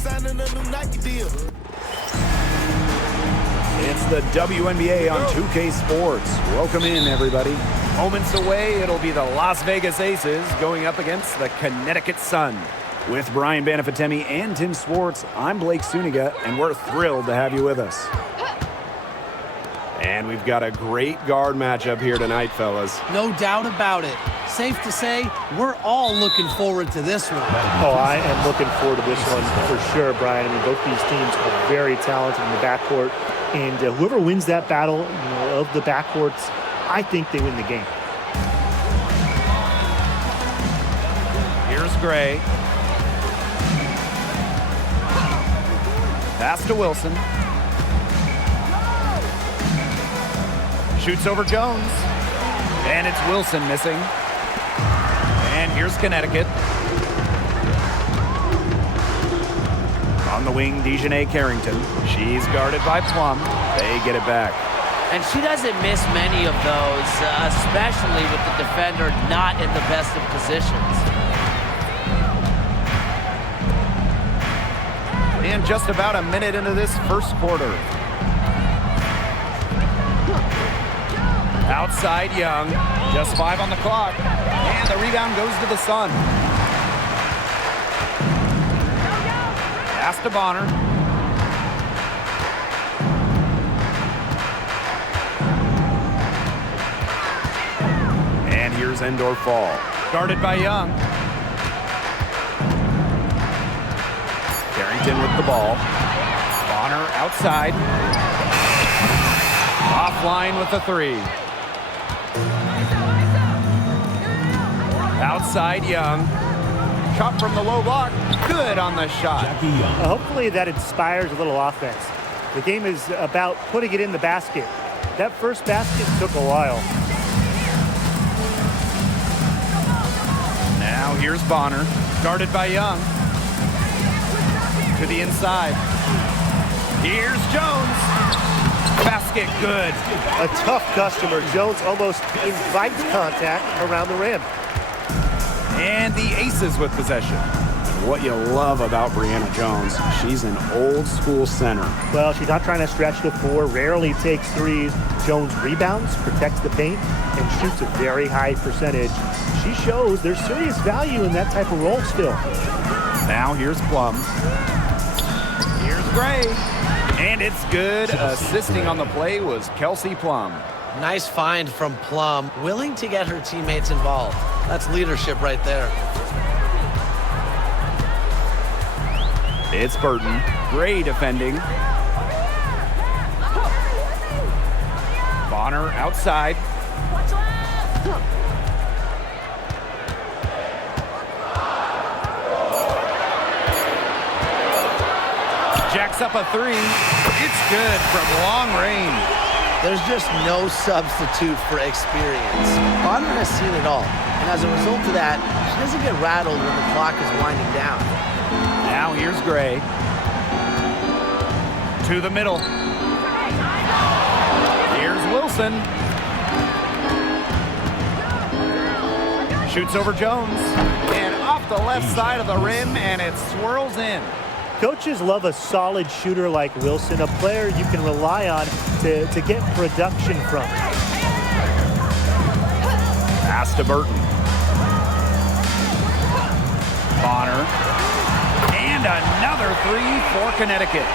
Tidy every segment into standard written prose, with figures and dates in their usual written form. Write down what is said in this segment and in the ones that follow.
signing a new Nike deal. It's the WNBA on 2K Sports. Welcome in, everybody. Moments away, it'll be the Las Vegas Aces going up against the Connecticut Sun. With Brian Banafitemi and Tim Swartz, I'm Blake Suniga, and we're thrilled to have you with us. And we've got a great guard matchup here tonight, fellas. No doubt about it. Safe to say, we're all looking forward to this one. Oh, I am looking forward to this one for sure, Brian. I mean, both these teams are very talented in the backcourt, and whoever wins that battle, of the backcourts, I think they win the game. Here's Gray. Pass to Wilson. Shoots over Jones. And it's Wilson missing. And here's Connecticut. On the wing, Dejanay Carrington. She's guarded by Plum. They get it back. And she doesn't miss many of those, especially with the defender not in the best of positions. And just about a minute into this first quarter. Outside Young, just 5 on the clock, and the rebound goes to the Sun. Pass to Bonner. And here's Endor Fall, guarded by Young. Carrington with the ball. Bonner outside. Offline with the 3. Outside Young. Shot from the low block. Good on the shot. Hopefully that inspires a little offense. The game is about putting it in the basket. That first basket took a while. Now here's Bonner, guarded by Young. To the inside. Here's Jones. Basket good. A tough customer. Jones almost invites contact around the rim. And the Aces with possession. What you love about Brianna Jones, she's an old school center. Well, she's not trying to stretch the floor, rarely takes threes. Jones rebounds, protects the paint, and shoots a very high percentage. She shows there's serious value in that type of role still. Now here's Plum. Here's Gray. And it's good. Assisting on the play was Kelsey Plum. Nice find from Plum, willing to get her teammates involved. That's leadership right there. It's Burton. Gray defending. Bonner outside. Jacks up a 3. It's good from long range. There's just no substitute for experience. Bonner has seen it all, and as a result of that, she doesn't get rattled when the clock is winding down. Now here's Gray. To the middle. Here's Wilson. Shoots over Jones. And off the left side of the rim, and it swirls in. Coaches love a solid shooter like Wilson, a player you can rely on to get production from. Pass to Burton. Bonner. And another 3 for Connecticut.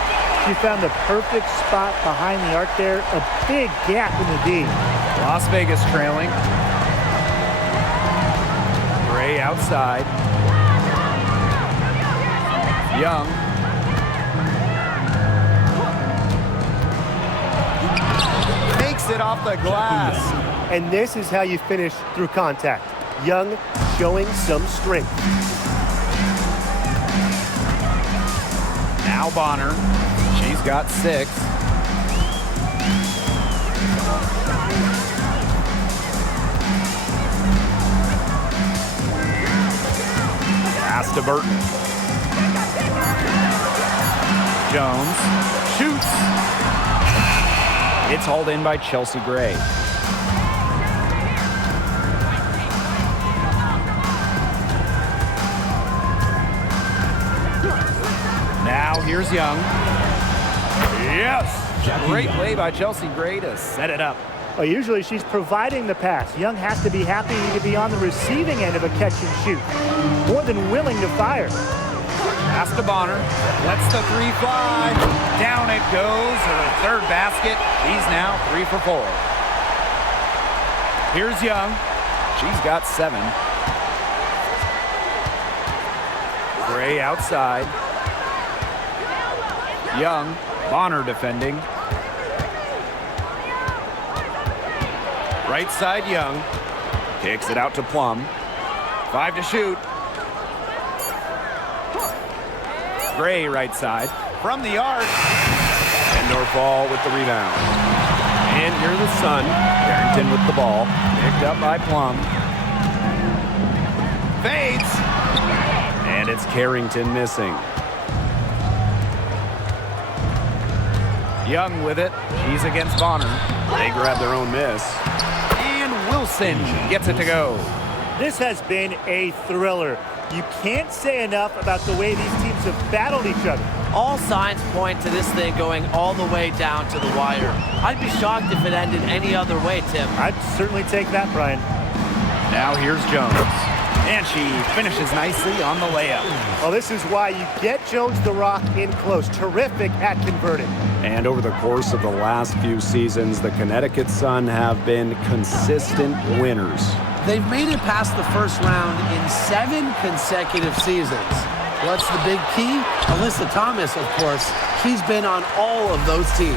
She found the perfect spot behind the arc there, a big gap in the D. Las Vegas trailing. Gray outside. Young. Makes it off the glass. And this is how you finish through contact. Young showing some strength. Now Bonner. She's got 6. Pass to Burton. Jones shoots. It's hauled in by Chelsea Gray. Now here's Young. Yes! Great play by Chelsea Gray to set it up. Well, usually she's providing the pass. Young has to be happy to be on the receiving end of a catch and shoot. More than willing to fire. Pass to Bonner. Lets the three fly. Down it goes. Her third basket. He's now 3 for 4. Here's Young. She's got 7. Gray outside. Young. Bonner defending. Right side Young. Kicks it out to Plum. 5 to shoot. Gray right side. From the arc. Endor Fall with the rebound. And here's the Sun. Carrington with the ball. Picked up by Plum. Fades. And it's Carrington missing. Young with it. He's against Bonner. They grab their own miss. And Wilson gets it to go. This has been a thriller. You can't say enough about the way these teams have battled each other. All signs point to this thing going all the way down to the wire. I'd be shocked if it ended any other way, Tim. I'd certainly take that, Brian. Now here's Jones. And she finishes nicely on the layup. Well, this is why you get Jones the Rock in close. Terrific at converting. And over the course of the last few seasons, the Connecticut Sun have been consistent winners. They've made it past the first round in 7 consecutive seasons. What's the big key? Alyssa Thomas, of course. She's been on all of those teams.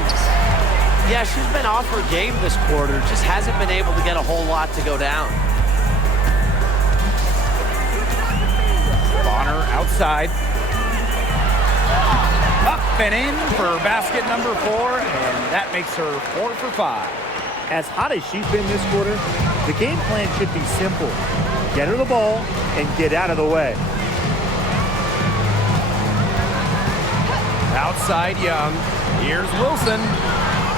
Yeah, she's been off her game this quarter. Just hasn't been able to get a whole lot to go down. Bonner outside. Up and in for basket number 4, and that makes her 4 for 5. As hot as she's been this quarter, the game plan should be simple. Get her the ball and get out of the way. Outside Young. Here's Wilson.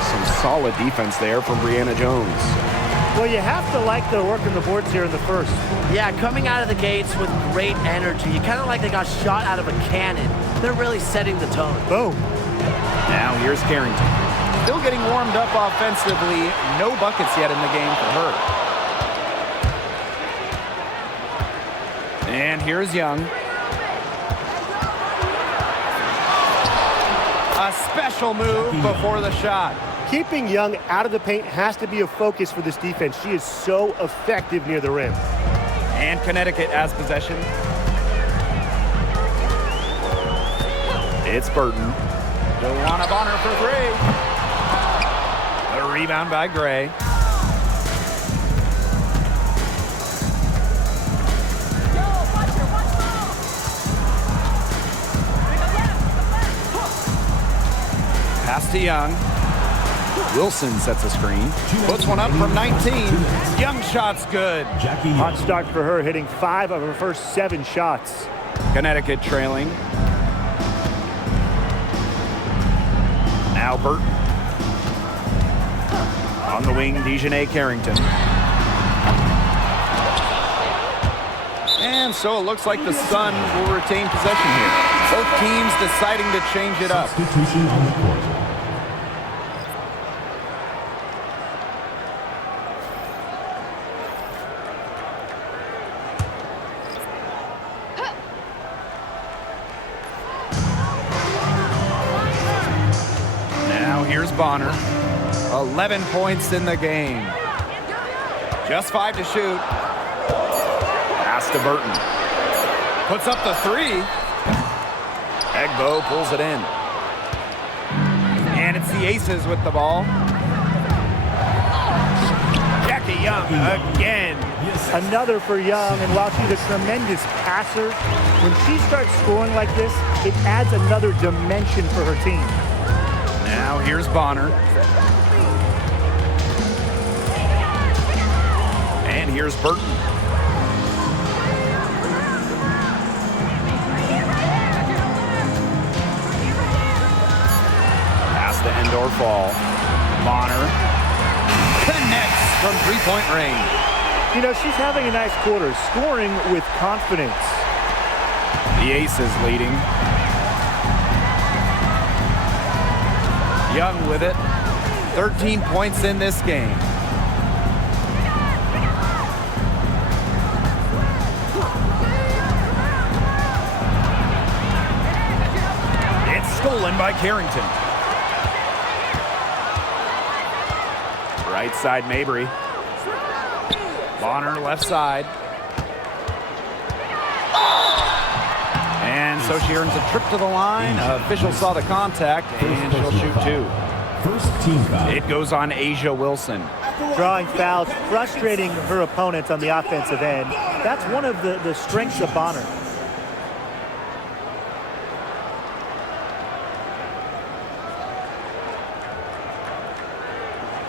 Some solid defense there from Brianna Jones. Well, you have to like their work on the boards here in the first. Yeah, coming out of the gates with great energy. You kind of like they got shot out of a cannon. They're really setting the tone. Boom. Now here's Carrington. Still getting warmed up offensively. No buckets yet in the game for her. And here's Young. A special move before the shot. Keeping Young out of the paint has to be a focus for this defense. She is so effective near the rim. And Connecticut has possession. It's Burton. Joanna Bonner for 3. A rebound by Gray. Pass to Young. Wilson sets a screen. Puts one up from 19. Young shot's good. Hot start for her, hitting 5 of her first 7 shots. Connecticut trailing. Now Burton. On the wing, Dejanay Carrington. And so it looks like the Sun will retain possession here. Both teams deciding to change it up. Substitution on the court. Now here's Bonner. 11 points in the game. Just 5 to shoot. Pass to Burton. Puts up the 3. Egbo pulls it in. And it's the Aces with the ball. Jackie Young again. Another for Young, and while she's a tremendous passer, when she starts scoring like this, it adds another dimension for her team. Now here's Bonner. And here's Burton. Pass to Endor Fall. Bonner connects from three-point range. You know, she's having a nice quarter, scoring with confidence. The Aces leading. Young with it. 13 points in this game. It's stolen by Carrington. Right side, Mabry. Bonner left side. And so she earns a trip to the line. Official saw the contact, and she'll shoot two. First team foul. It goes on Asia Wilson. Drawing fouls, frustrating her opponents on the offensive end. That's one of the strengths of Bonner.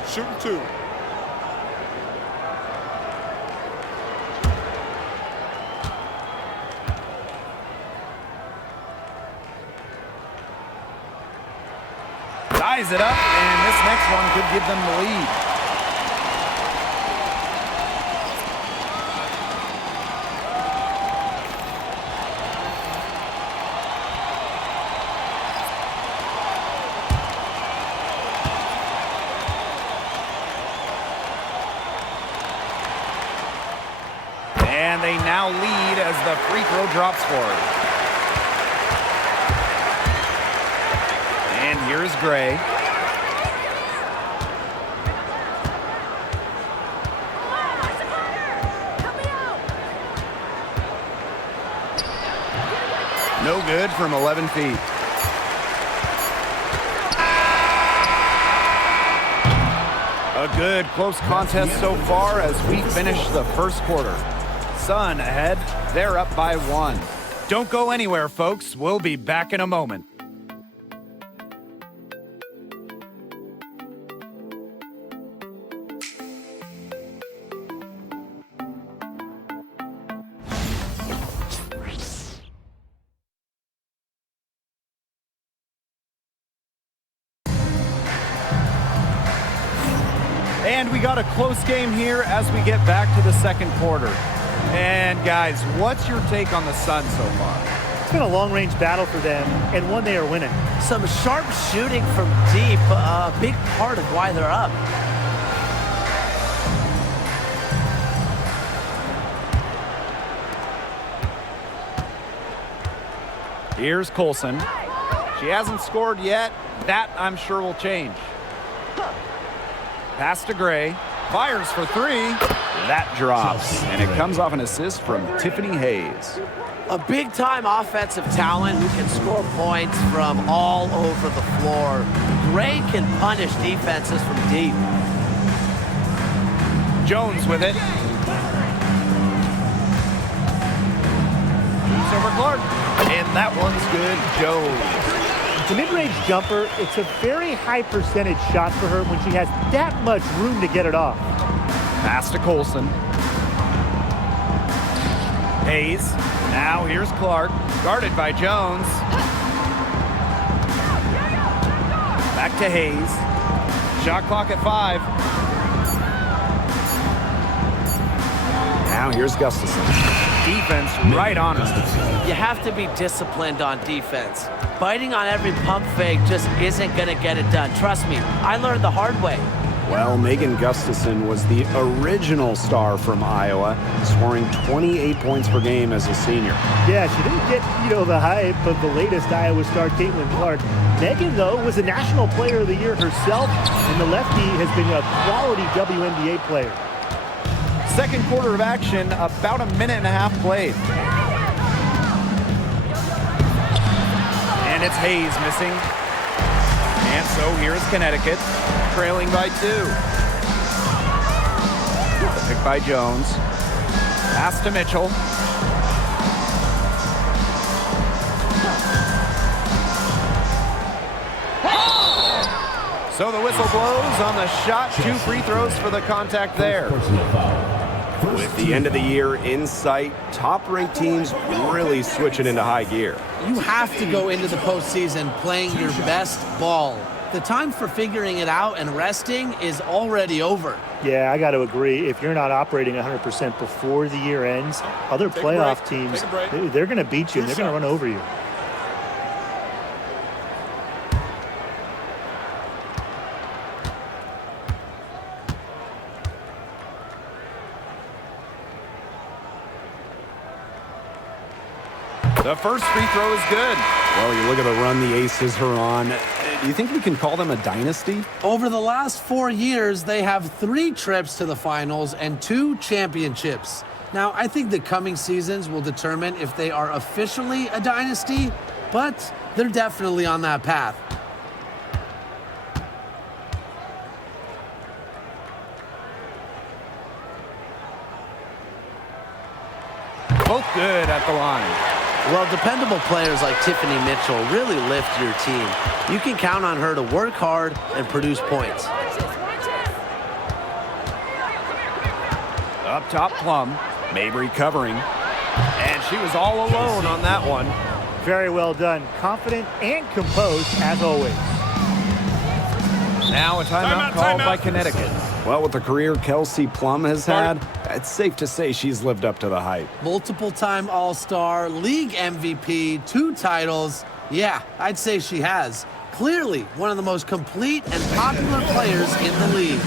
Shooting two. Ties it up, and this next one could give them the lead. And they now lead as the free throw drops for her. And here's Gray. No good from 11 feet. A good close contest so far as we finish the first quarter. Sun ahead. They're up by 1. Don't go anywhere, folks. We'll be back in a moment. And we got a close game here as we get back to the second quarter. And guys, what's your take on the Sun so far? It's been a long-range battle for them, and one they are winning. Some sharp shooting from deep, a big part of why they're up. Here's Colson. She hasn't scored yet. That, I'm sure, will change. Pass to Gray. Fires for 3. That drops. And it comes off an assist from Tiffany Hayes. A big-time offensive talent who can score points from all over the floor. Gray can punish defenses from deep. Jones with it. Shoots over Clark. And that one's good. Jones. It's a mid-range jumper. It's a very high percentage shot for her when she has that much room to get it off. Pass to Colson. Hayes. Now here's Clark. Guarded by Jones. Back to Hayes. Shot clock at 5. Now here's Gustafson. Defense right on us. You have to be disciplined on defense. Biting on every pump fake just isn't going to get it done. Trust me, I learned the hard way. Well, Megan Gustafson was the original star from Iowa, scoring 28 points per game as a senior. Yeah, she didn't get, the hype of the latest Iowa star, Caitlin Clark. Megan, though, was a National Player of the Year herself, and the lefty has been a quality WNBA player. Second quarter of action, about a minute and a half played. And it's Hayes missing. And so here's Connecticut, trailing by 2. The pick by Jones. Pass to Mitchell. So the whistle blows on the shot. 2 free throws for the contact there. With the end of the year in sight, top-ranked teams really switching into high gear. You have to go into the postseason playing your best ball. The time for figuring it out and resting is already over. Yeah, I got to agree. If you're not operating 100% before the year ends, other playoff teams, they're going to beat you and they're going to run over you. The first free throw is good. Well, you look at the run the Aces are on. Do you think we can call them a dynasty? Over the last 4 years, they have 3 trips to the finals and 2 championships. Now, I think the coming seasons will determine if they are officially a dynasty, but they're definitely on that path. Both good at the line. Well, dependable players like Tiffany Mitchell really lift your team. You can count on her to work hard and produce points. Up top, Plum. Mabry covering. And she was all alone on that one. Very well done. Confident and composed, as always. Now a timeout called by Connecticut. Well, with the career Kelsey Plum has had, it's safe to say she's lived up to the hype. Multiple-time All-Star, league MVP, 2 titles. Yeah, I'd say she has. Clearly one of the most complete and popular players in the league.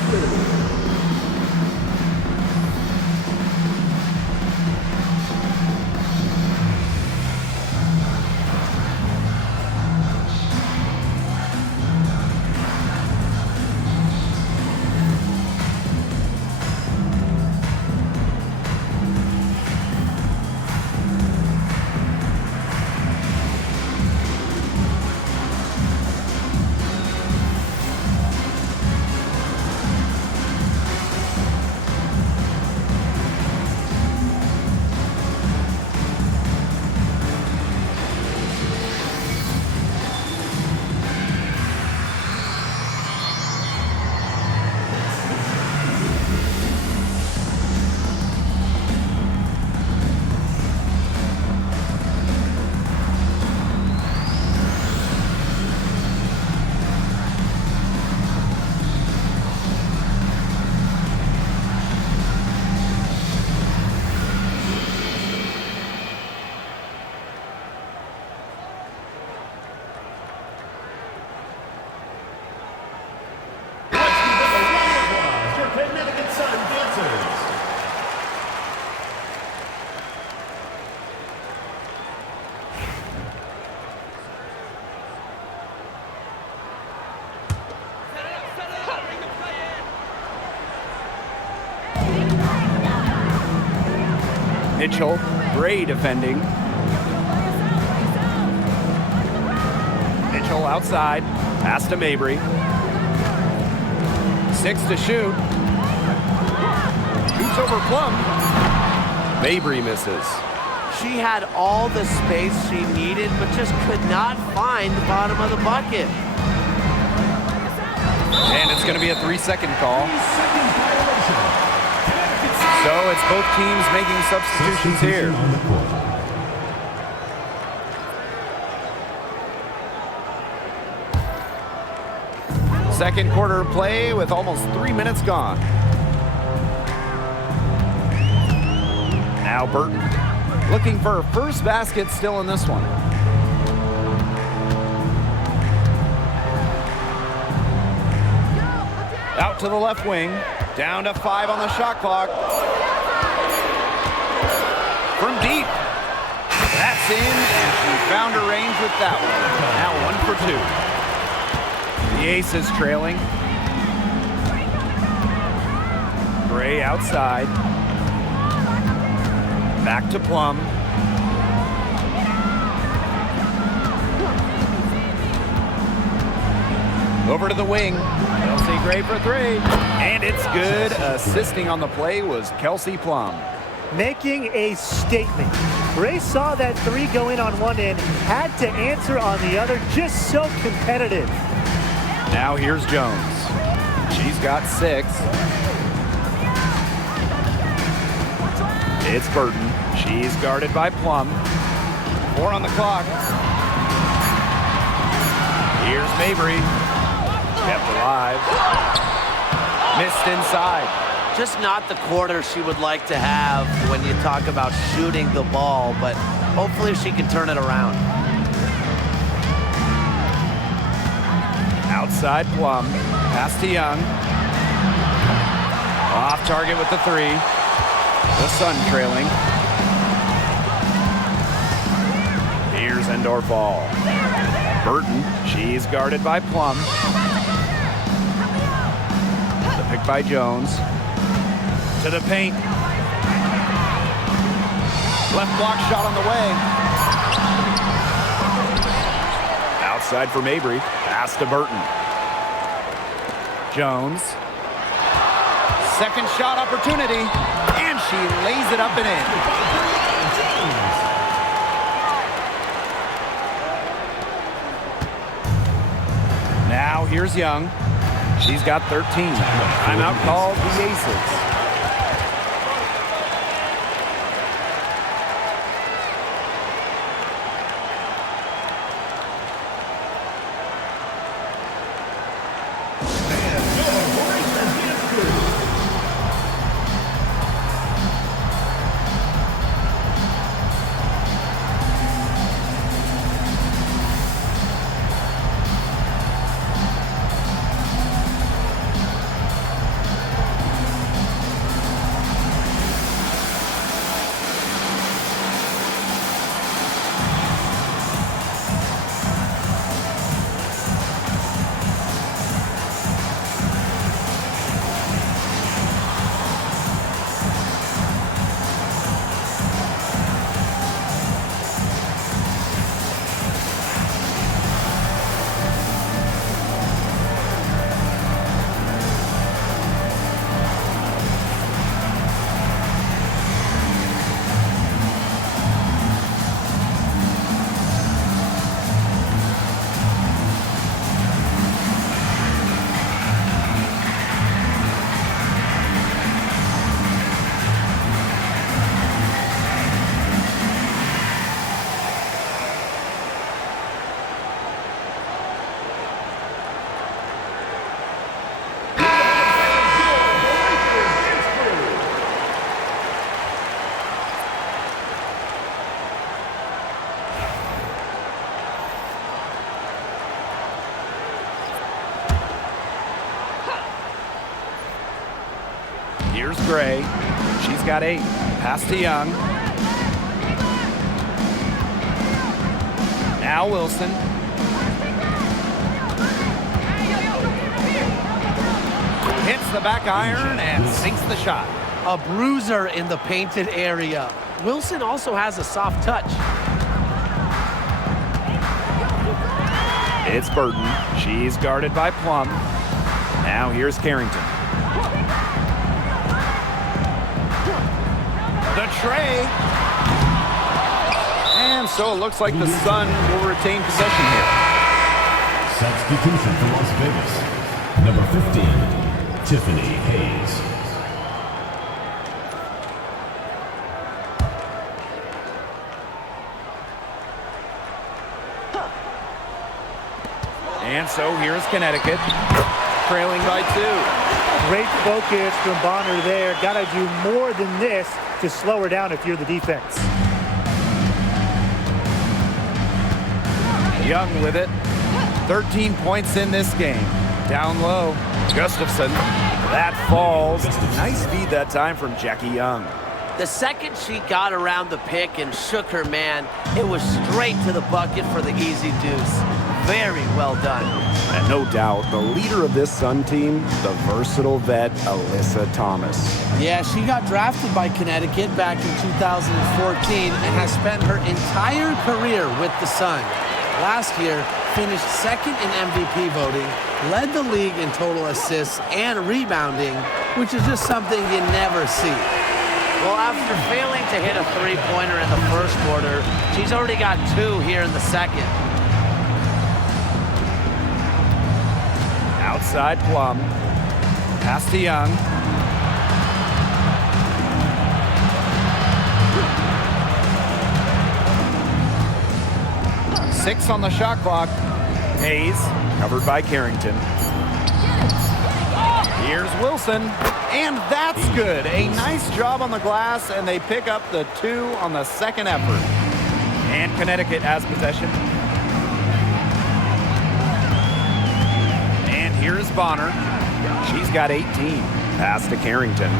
Mitchell, Gray defending. Mitchell outside, pass to Mabry. 6 to shoot. Shoots over Plum. Mabry misses. She had all the space she needed, but just could not find the bottom of the bucket. And it's going to be a 3-second call. So it's both teams making substitutions here. Second quarter of play with almost 3 minutes gone. Now Burton looking for her first basket still in this one. Out to the left wing. Down to 5 on the shot clock. From deep. That's in, and she found her range with that one. Now 1 for 2. The Aces trailing. Gray outside. Back to Plum. Over to the wing. Kelsey Gray for 3. And it's good. Assisting on the play was Kelsey Plum. Making a statement. Gray saw that 3 go in on one end, had to answer on the other. Just so competitive. Now here's Jones. She's got 6. It's Burton. She's guarded by Plum. 4 on the clock. Here's Mabry. Kept alive. Missed inside. Just not the quarter she would like to have when you talk about shooting the ball, but hopefully she can turn it around. Outside Plum. Pass to Young. Off target with the 3. The Sun trailing. Here's Endorfall. Burton, she's guarded by Plum. The pick by Jones. To the paint. Left block shot on the way. Outside for Mabry. Pass to Burton. Jones. Second shot opportunity. And she lays it up and in. Now here's Young. She's got 13. Timeout called the Aces. Here's Gray. She's got 8. Pass to Young. Now Wilson. Hits the back iron and sinks the shot. A bruiser in the painted area. Wilson also has a soft touch. It's Burton. She's guarded by Plum. Now here's Carrington. The tray. And so it looks like the Sun will retain possession here. Substitution for Las Vegas. Number 15, Tiffany Hayes. And so here's Connecticut, trailing by 2. Great focus from Bonner there. Got to do more than this to slow her down if you're the defense. Young with it. 13 points in this game. Down low. Gustafson. That falls. Nice feed that time from Jackie Young. The second she got around the pick and shook her man, it was straight to the bucket for the easy deuce. Very well done. And no doubt, the leader of this Sun team, the versatile vet, Alyssa Thomas. Yeah, she got drafted by Connecticut back in 2014 and has spent her entire career with the Sun. Last year, finished second in MVP voting, led the league in total assists and rebounding, which is just something you never see. Well, after failing to hit a three-pointer in the first quarter, she's already got 2 here in the second. Outside Plum. Pass to Young. Six on the shot clock. Hayes, covered by Carrington. Here's Wilson, and that's good. A nice job on the glass, and they pick up the 2 on the second effort. And Connecticut has possession. And here's Bonner. She's got 18. Pass to Carrington.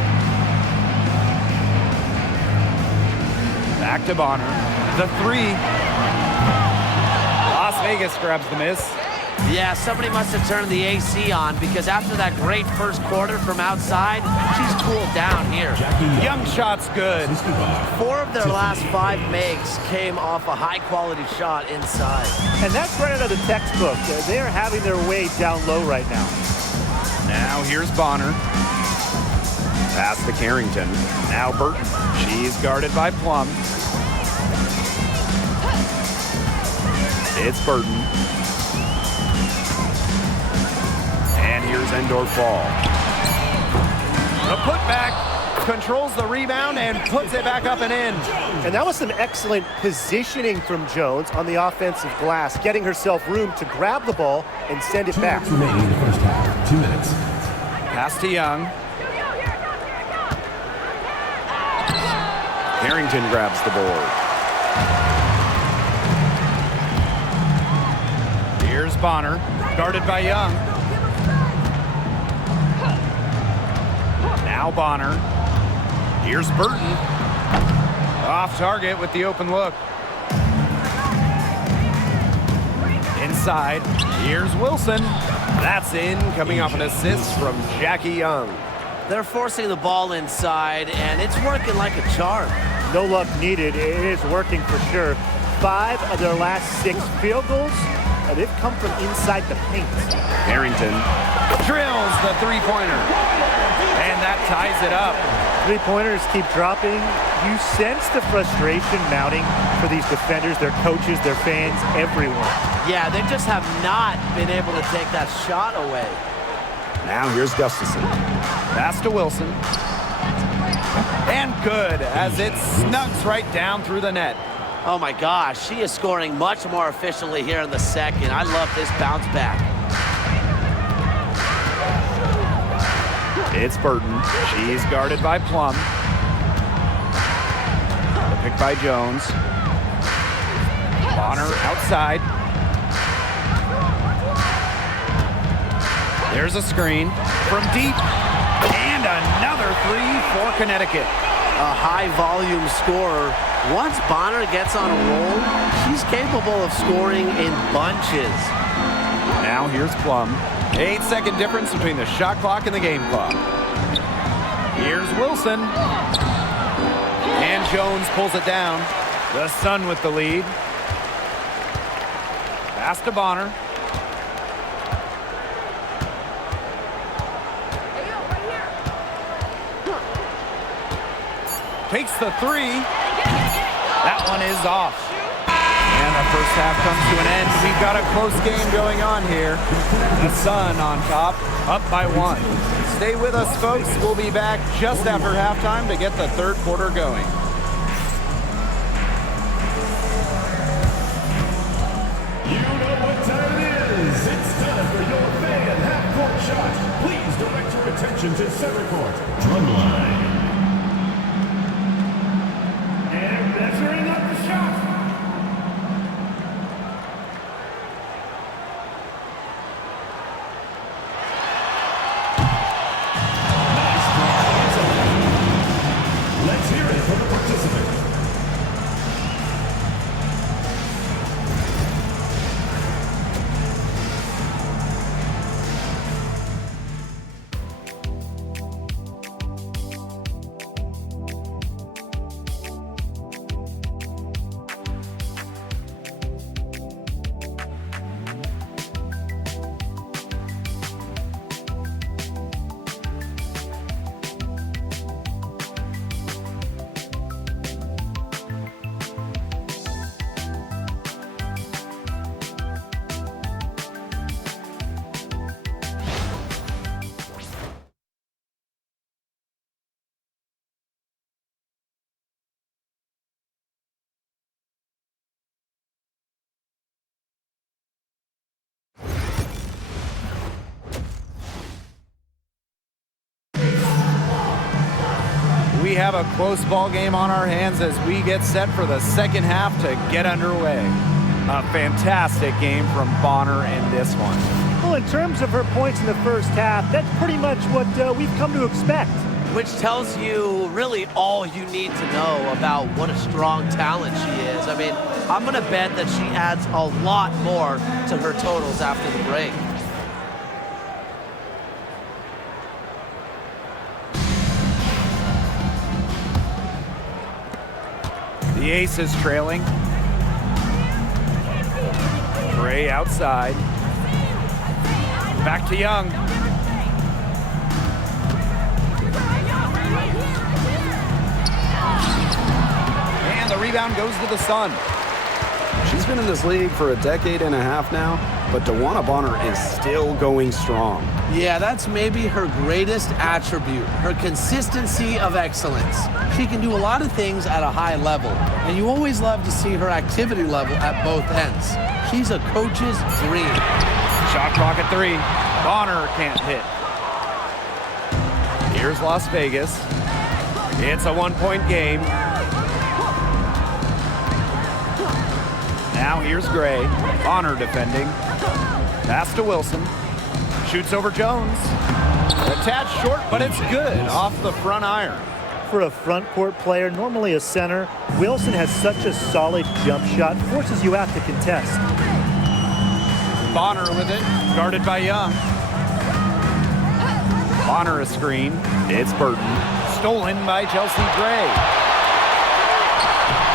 Back to Bonner. The 3. Vegas grabs the miss. Yeah, somebody must have turned the AC on because after that great first quarter from outside, she's cooled down here. Young shot's good. 4 of their last 5 makes came off a high-quality shot inside. And that's right out of the textbook. They're having their way down low right now. Now here's Bonner. Pass to Carrington. Now Burton. She's guarded by Plum. It's Burton. And here's Endorf-Ball. The putback controls the rebound and puts it back up and in. And that was some excellent positioning from Jones on the offensive glass, getting herself room to grab the ball and send it back. 2 minutes remaining in the first half. 2 minutes. Pass to Young. Carrington grabs the board. Here's Bonner, guarded by Young. Now Bonner. Here's Burton. Off target with the open look. Inside. Here's Wilson. That's in, coming off an assist from Jackie Young. They're forcing the ball inside, and it's working like a charm. No luck needed. It is working for sure. 5 of their last 6 field goals, they've come from inside the paint. Harrington drills the three-pointer, and that ties it up. 3-pointers keep dropping. You sense the frustration mounting for these defenders, their coaches, their fans, everyone. Yeah, they just have not been able to take that shot away. Now here's Gustafson. Pass to Wilson. And good, as it snugs right down through the net. Oh my gosh, she is scoring much more efficiently here in the second. I love this bounce back. It's Burton. She's guarded by Plum. The pick by Jones. Bonner outside. There's a screen from deep. And another 3 for Connecticut. A high-volume scorer. Once Bonner gets on a roll, she's capable of scoring in bunches. Now here's Plum. 8-second difference between the shot clock and the game clock. Here's Wilson. And Jones pulls it down. The Sun with the lead. Pass to Bonner. Takes the 3. That one is off. And the first half comes to an end. We've got a close game going on here. The Sun on top, up by 1. Stay with us, folks. We'll be back just after halftime to get the third quarter going. You know what time it is. It's time for your fan half-court shot. Please direct your attention to center court. Drumline. And measuring up the shot. Nice try. Let's hear it from the participant. We have a close ball game on our hands as we get set for the second half to get underway. A fantastic game from Bonner in this one. Well, in terms of her points in the first half, that's pretty much what we've come to expect. which tells you really all you need to know about what a strong talent she is. I mean, I'm going to bet that she adds a lot more to her totals after the break. The Aces trailing. Gray outside. Back to Young. And the rebound goes to the Sun. She's been in this league for a decade and a half now, but DeWanna Bonner is still going strong. Yeah, that's maybe her greatest attribute, her consistency of excellence. She can do a lot of things at a high level, and you always love to see her activity level at both ends. She's a coach's dream. Shot clock at 3. Bonner can't hit. Here's Las Vegas. It's a 1-point game. Now here's Gray. Bonner defending. Pass to Wilson. Shoots over Jones. A tad short, but it's good off the front iron. For a front court player, normally a center, Wilson has such a solid jump shot, forces you out to contest. Bonner with it, guarded by Young. Bonner a screen. It's Burton. Stolen by Chelsea Gray.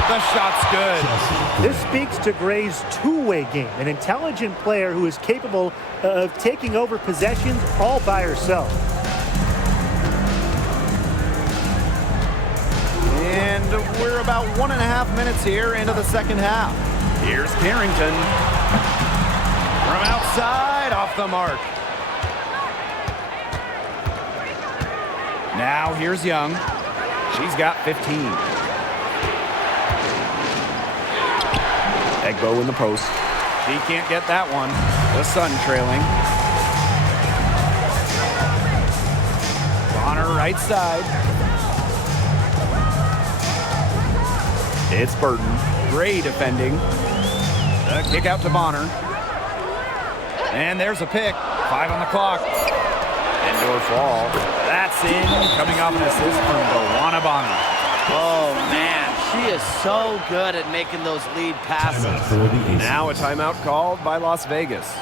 The shot's good. This speaks to Gray's two-way game, an intelligent player who is capable of taking over possessions all by herself. And we're about 1.5 minutes here into the second half. Here's Carrington. From outside, off the mark. Now here's Young. She's got 15. Egbo in the post. She can't get that one. The Sun trailing. Bonner right side. It's Burton. Gray defending. The kick out to Bonner. And there's a pick. 5 on the clock. Indoor fall. That's in. Coming off an assist from DeWanna Bonner. Oh, man. She is so good at making those lead passes. Now a timeout called by Las Vegas.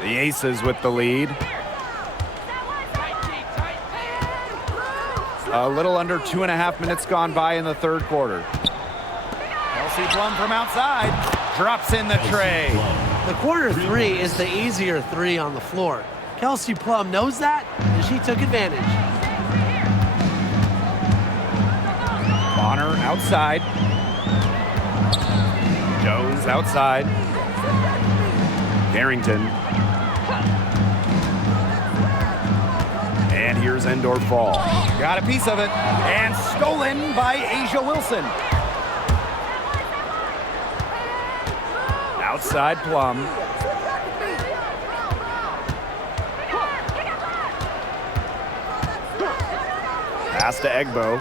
The Aces with the lead. A little under 2.5 minutes gone by in the third quarter. Kelsey Plum from outside. Drops in the tray. The quarter 3 is the easier 3 on the floor. Kelsey Plum knows that, and she took advantage. Bonner outside. Jones outside. Carrington. And here's Endor Fall. Got a piece of it. And stolen by Asia Wilson. Outside Plum. Pass to Egbo.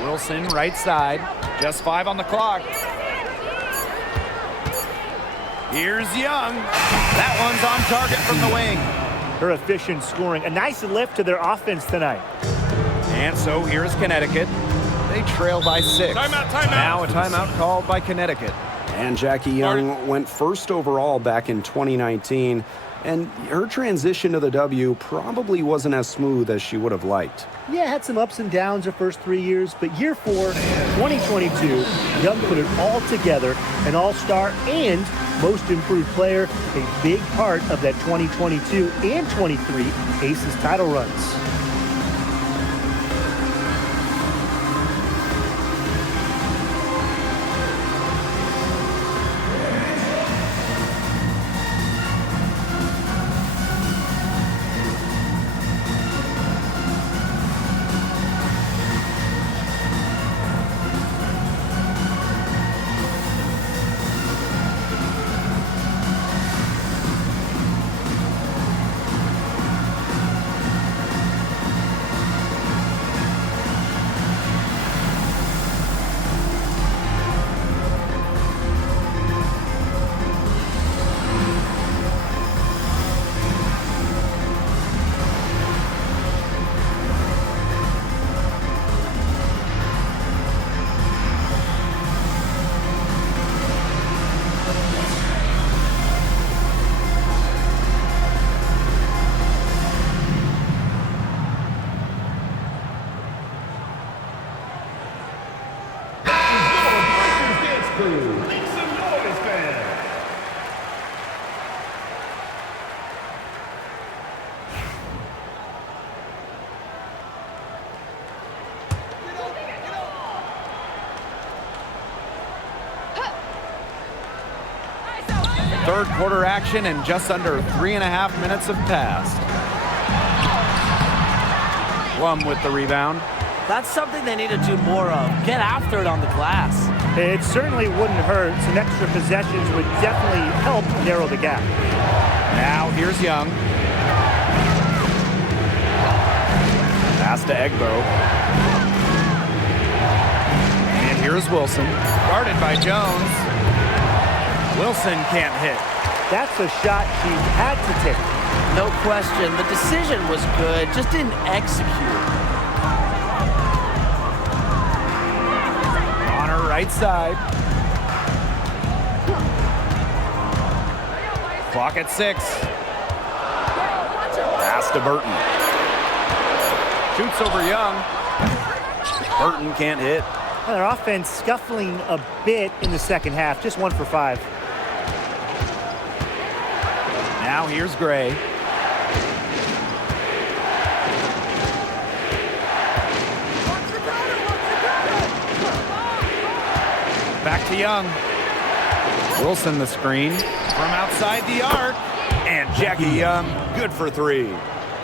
Wilson, right side. Just 5 on the clock. Here's Young. That one's on target from the wing. Her efficient scoring. A nice lift to their offense tonight. And so here's Connecticut. They trail by 6. Timeout. Now a timeout called by Connecticut. And Jackie Young went first overall back in 2019, and her transition to the W probably wasn't as smooth as she would have liked. Yeah, had some ups and downs her first 3 years, but year 4, 2022, Young put it all together, an all-star and most improved player, a big part of that 2022 and 23 Aces title runs. Third quarter action and just under 3.5 minutes have passed. Plum with the rebound. That's something they need to do more of. Get after it on the glass. It certainly wouldn't hurt. Some extra possessions would definitely help narrow the gap. Now here's Young. Pass to Egbo. And here's Wilson. Guarded by Jones. Wilson can't hit. That's a shot she had to take. No question. The decision was good, just didn't execute. On her right side. Clock at 6. Pass to Burton. Shoots over Young. Burton can't hit. Well, their offense scuffling a bit in the second half. Just 1 for 5. Now here's Gray. Back to Young. Wilson the screen from outside the arc. And Jackie Young, good for 3.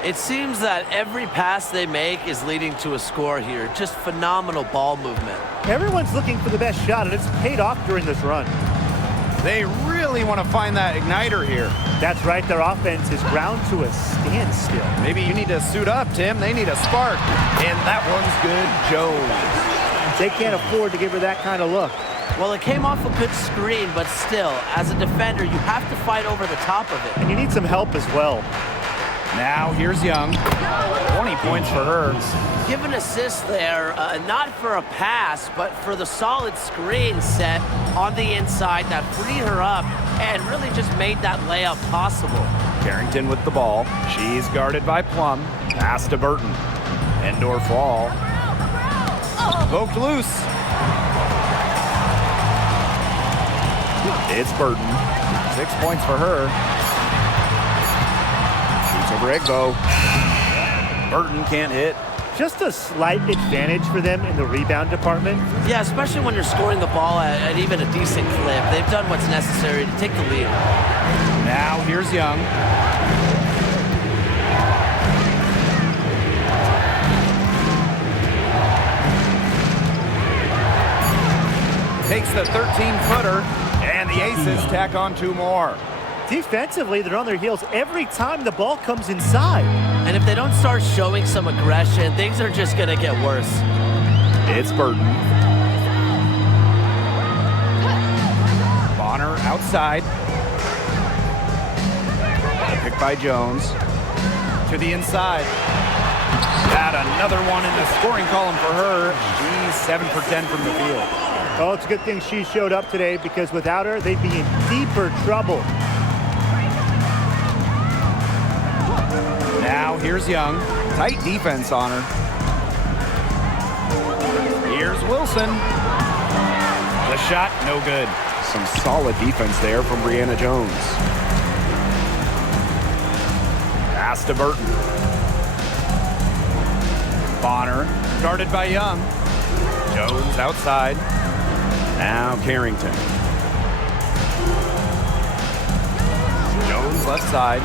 It seems that every pass they make is leading to a score here. Just phenomenal ball movement. Everyone's looking for the best shot, and it's paid off during this run. They really want to find that igniter here. That's right, their offense is ground to a standstill. Maybe you need to suit up, Tim. They need a spark. And that one's good, Jones. They can't afford to give her that kind of look. Well, it came off a good screen, but still, as a defender, you have to fight over the top of it. And you need some help as well. Now here's Young. 20 points for her. Give an assist there, not for a pass, but for the solid screen set on the inside that freed her up and really just made that layup possible. Carrington with the ball. She's guarded by Plum. Pass to Burton. Indoor fall. Poked loose. It's Burton. 6 points for her. Shoots over Egbo. Burton can't hit. Just a slight advantage for them in the rebound department. Yeah, especially when you're scoring the ball at even a decent clip. They've done what's necessary to take the lead. Now here's Young. Takes the 13-footer, and the Aces tack on 2 more. Defensively, they're on their heels every time the ball comes inside. And if they don't start showing some aggression, things are just going to get worse. It's Burton. Bonner outside. Picked by Jones. To the inside. Got another one in the scoring column for her. She's 7 for 10 from the field. Well, it's a good thing she showed up today because without her, they'd be in deeper trouble. Now here's Young. Tight defense on her. Here's Wilson. The shot, no good. Some solid defense there from Brianna Jones. Pass to Burton. Bonner, guarded by Young. Jones outside. Now Carrington. Jones left side.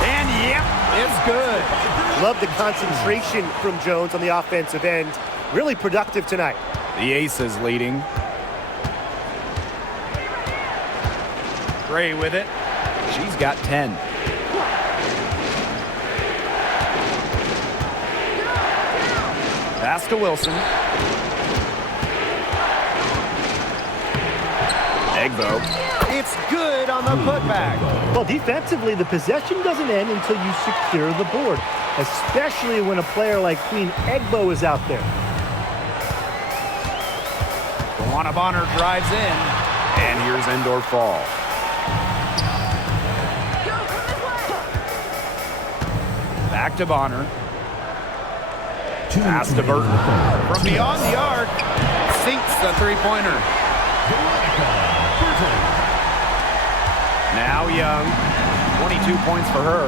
And yep, it's good. Love the concentration from Jones on the offensive end. Really productive tonight. The Aces leading. Gray with it. She's got 10. Pass to Wilson. Egbo. It's good on the putback. Well, defensively, the possession doesn't end until you secure the board, especially when a player like Queen Egbo is out there. Luana Bonner drives in, and here's Endor Fall. Back to Bonner. Pass to Burton. From beyond the arc, sinks the three-pointer. Now Young, 22 points for her.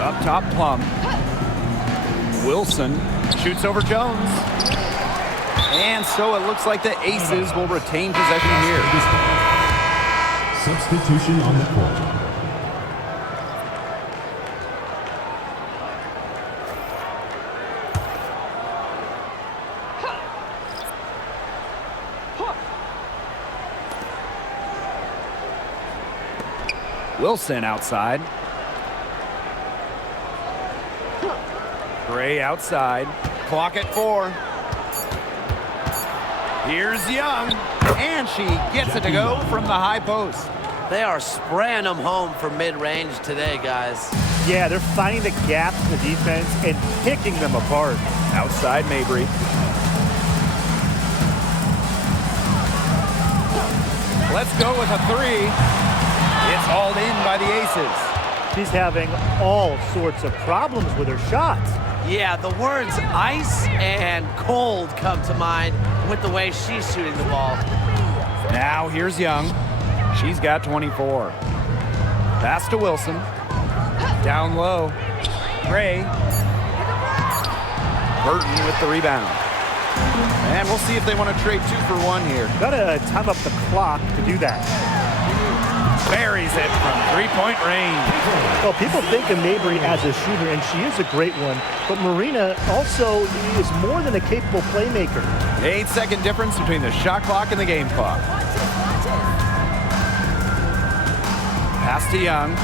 Up top, Plum. Wilson shoots over Jones. And so it looks like the Aces will retain possession here. Substitution on the court. Wilson outside. Gray outside. Clock at 4. Here's Young, and she gets it to go from the high post. They are spraying them home for mid-range today, guys. Yeah, they're finding the gaps in the defense and picking them apart. Outside Mabry. Let's go with a 3. It's hauled in by the Aces. She's having all sorts of problems with her shots. Yeah, the words ice and cold come to mind with the way she's shooting the ball. Now here's Young. She's got 24. Pass to Wilson. Down low. Gray. Burton with the rebound. And we'll see if they want to trade 2 for 1 here. Gotta time up the clock to do that. Buries it from 3-point range. Well, people think of Mabry as a shooter, and she is a great one. But Marina also is more than a capable playmaker. 8-second difference between the shot clock and the game clock. Pass to Young.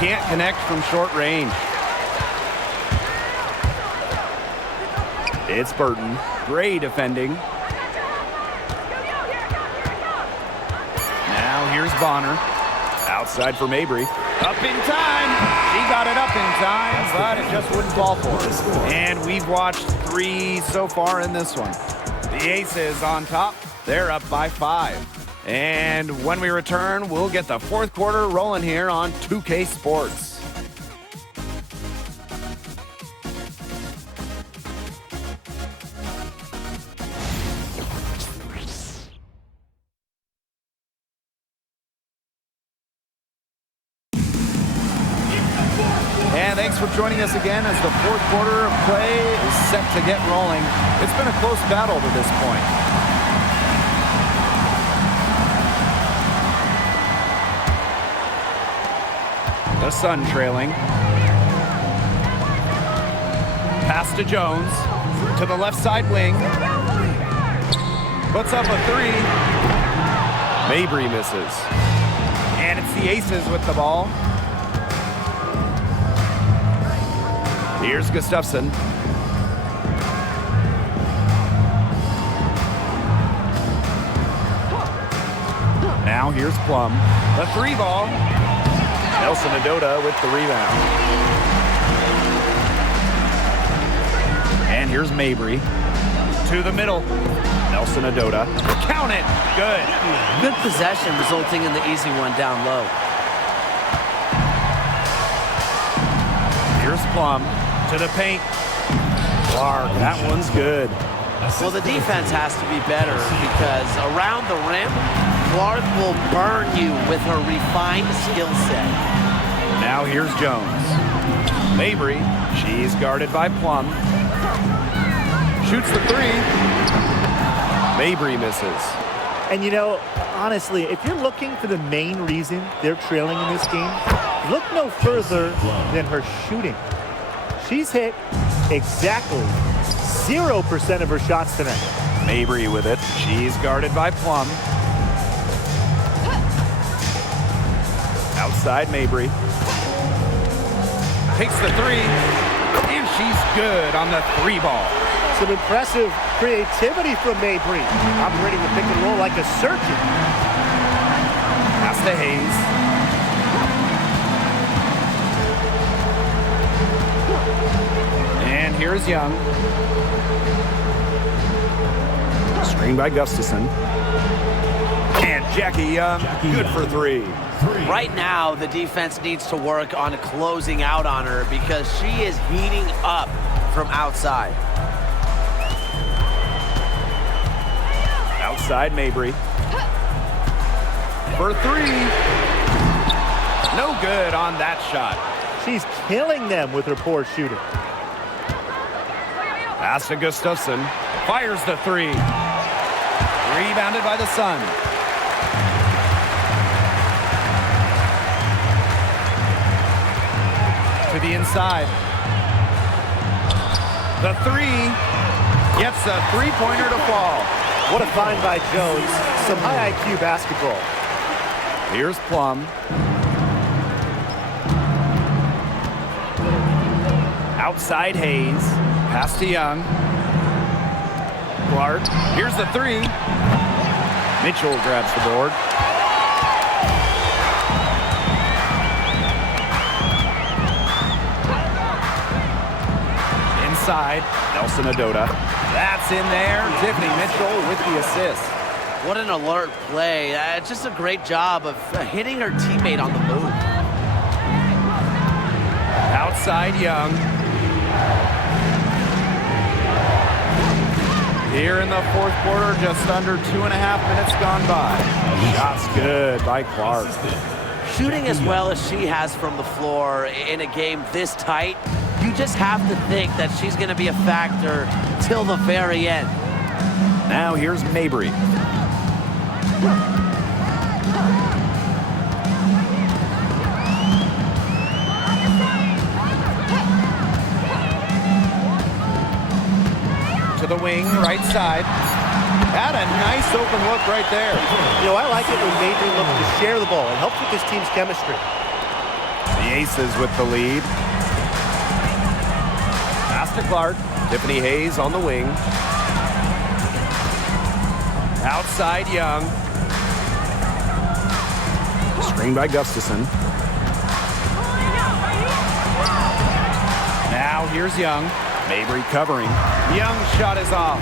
Can't connect from short range. It's Burton. Gray defending. Now here's Bonner. Outside for Mabry. Up in time. She got it up in time, but it just wouldn't fall for her. And we've watched 3 so far in this one. The Aces on top. They're up by 5. And when we return, we'll get the 4th quarter rolling here on 2K Sports. And thanks for joining us again as the 4th quarter of play is set to get rolling. It's been a close battle to this point. The Sun trailing. Pass to Jones. To the left side wing. Puts up a three. Mabry misses. And it's the Aces with the ball. Here's Gustafson. Now here's Plum. The three ball. Nelson Adota with the rebound. And here's Mabry. To the middle. Nelson Adota. Count it. Good. Good possession resulting in the easy one down low. Here's Plum. To the paint. Clark. That one's good. Well, the defense has to be better because around the rim, Clark will burn you with her refined skill set. Now here's Jones. Mabry. She's guarded by Plum. Shoots the three. Mabry misses. And you know, honestly, if you're looking for the main reason they're trailing in this game, look no further than her shooting. She's hit exactly 0% of her shots tonight. Mabry with it. She's guarded by Plum. Outside Mabry. Takes the three. And she's good on the three ball. Some impressive creativity from Mabry, operating the pick and roll like a surgeon. Pass to Hayes. And here's Young. Screen by Gustafson. And Jackie Young, good for three. Right now, the defense needs to work on closing out on her because she is heating up from outside. Outside Mabry. For three. No good on that shot. She's killing them with her poor shooting. Pass to Gustafson. Fires the three. Rebounded by the Sun. To the inside. The three. Gets the three-pointer to fall. What a find by Jones. Some high IQ basketball. Here's Plum. Outside Hayes. Pass to Young. Clark. Here's the three. Mitchell grabs the board. Inside. Nelson Adota. That's in there. Tiffany Mitchell with the assist. What an alert play. Just a great job of hitting her teammate on the move. Outside Young. Here in the fourth quarter, just under 2.5 minutes gone by. Shot's good by Clark. Shooting as well as she has from the floor in a game this tight, you just have to think that she's going to be a factor till the very end. Now here's Mabry. To the wing, right side. Had a nice open look right there. You know, I like it when Mabry looks to share the ball. It helps with this team's chemistry. The Aces with the lead. Pass to Clark. Tiffany Hayes on the wing. Outside Young. Screen by Gustafson. Now here's Young. Mabry covering. Young's shot is off.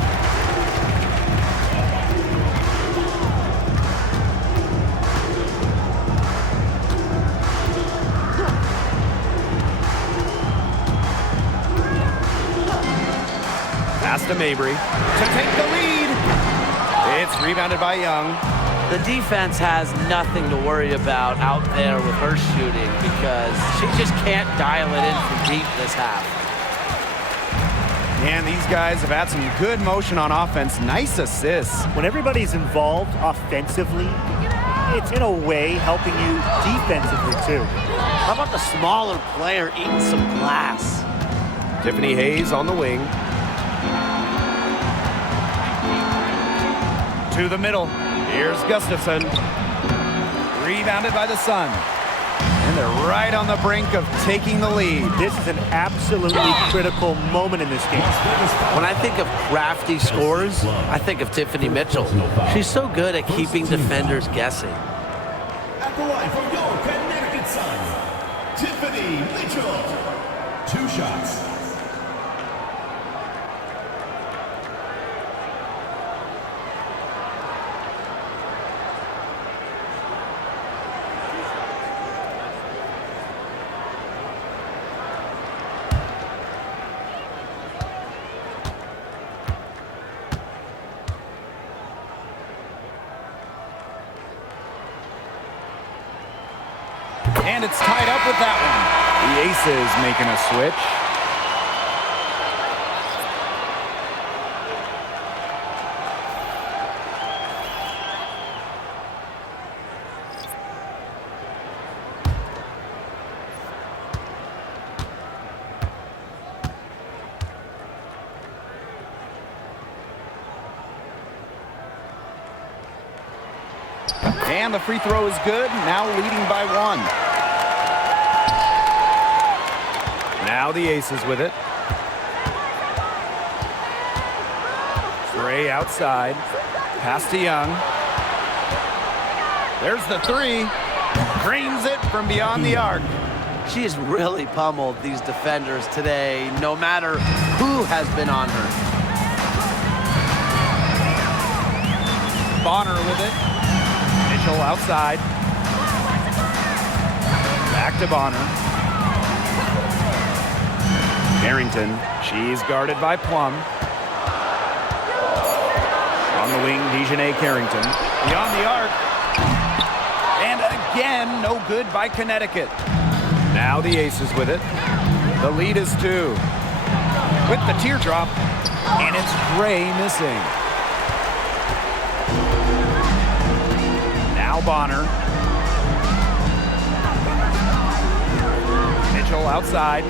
Pass to Mabry to take the lead. It's rebounded by Young. The defense has nothing to worry about out there with her shooting because she just can't dial it in from deep this half. And these guys have had some good motion on offense. Nice assists. When everybody's involved offensively, it's in a way helping you defensively too. How about the smaller player eating some glass? Tiffany Hayes on the wing. To the middle. Here's Gustafson. Rebounded by the Sun. And they're right on the brink of taking the lead. This is an absolutely critical moment in this game. When I think of crafty scores, I think of Tiffany Mitchell. She's so good at keeping defenders guessing. At the line from your Connecticut Sun, Tiffany Mitchell. 2 shots. And it's tied up with that one. The Aces making a switch. And the free throw is good, now leading by 1. Now the Aces with it. Gray outside. Pass to Young. There's the 3. Cranes it from beyond the arc. She has really pummeled these defenders today, no matter who has been on her. Bonner with it. Mitchell outside. Back to Bonner. Carrington, she's guarded by Plum. On the wing, Dejanay Carrington. Beyond the arc. And again, no good by Connecticut. Now the Aces with it. The lead is 2. With the teardrop. And it's Gray missing. Now Bonner. Mitchell outside.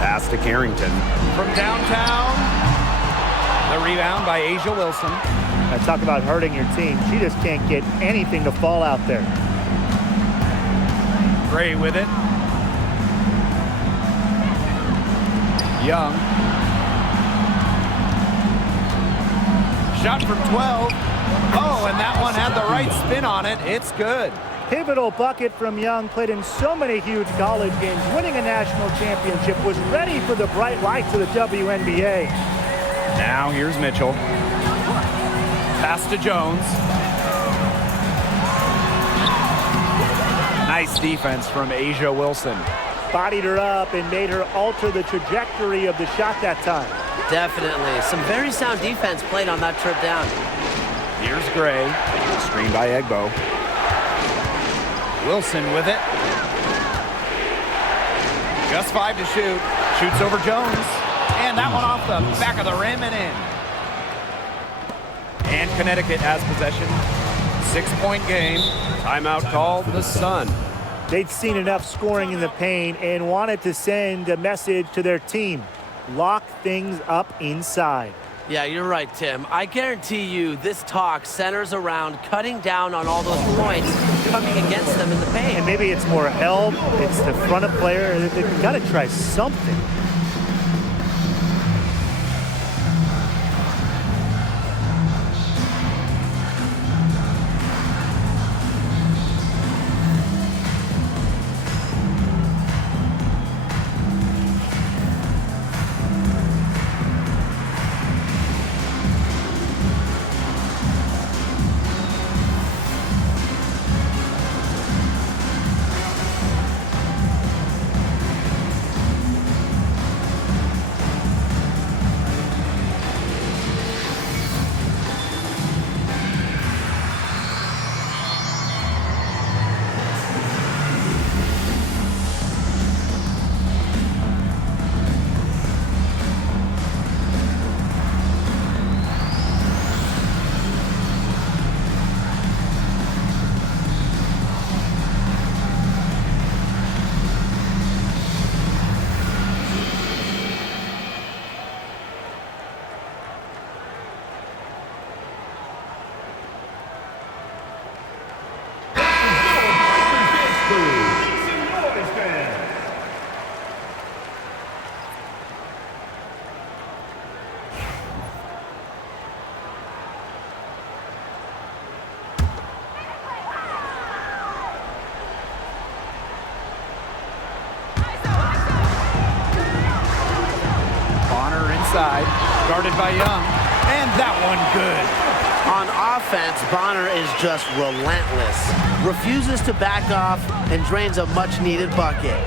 Pass to Carrington. From downtown. The rebound by A'ja Wilson. I talk about hurting your team. She just can't get anything to fall out there. Gray with it. Young. Shot from 12. Oh, and that one had the right spin on it. It's good. Pivotal bucket from Young, played in so many huge college games, winning a national championship, was ready for the bright lights of the WNBA. Now here's Mitchell. Pass to Jones. Nice defense from A'ja Wilson. Bodied her up and made her alter the trajectory of the shot that time. Definitely. Some very sound defense played on that trip down. Here's Gray. Screen by Egbo. Wilson with it. Just 5 to shoot. Shoots over Jones. And that one off the back of the rim and in. And Connecticut has possession. 6-point game. Timeout called the Sun. They'd seen enough scoring in the paint and wanted to send a message to their team. Lock things up inside. Yeah, you're right, Tim. I guarantee you this talk centers around cutting down on all those points coming against them in the paint. And maybe it's more help. It's the front of player. They've got to try something. by Young. And that one good. On offense, Bonner is just relentless. Refuses to back off and drains a much-needed bucket.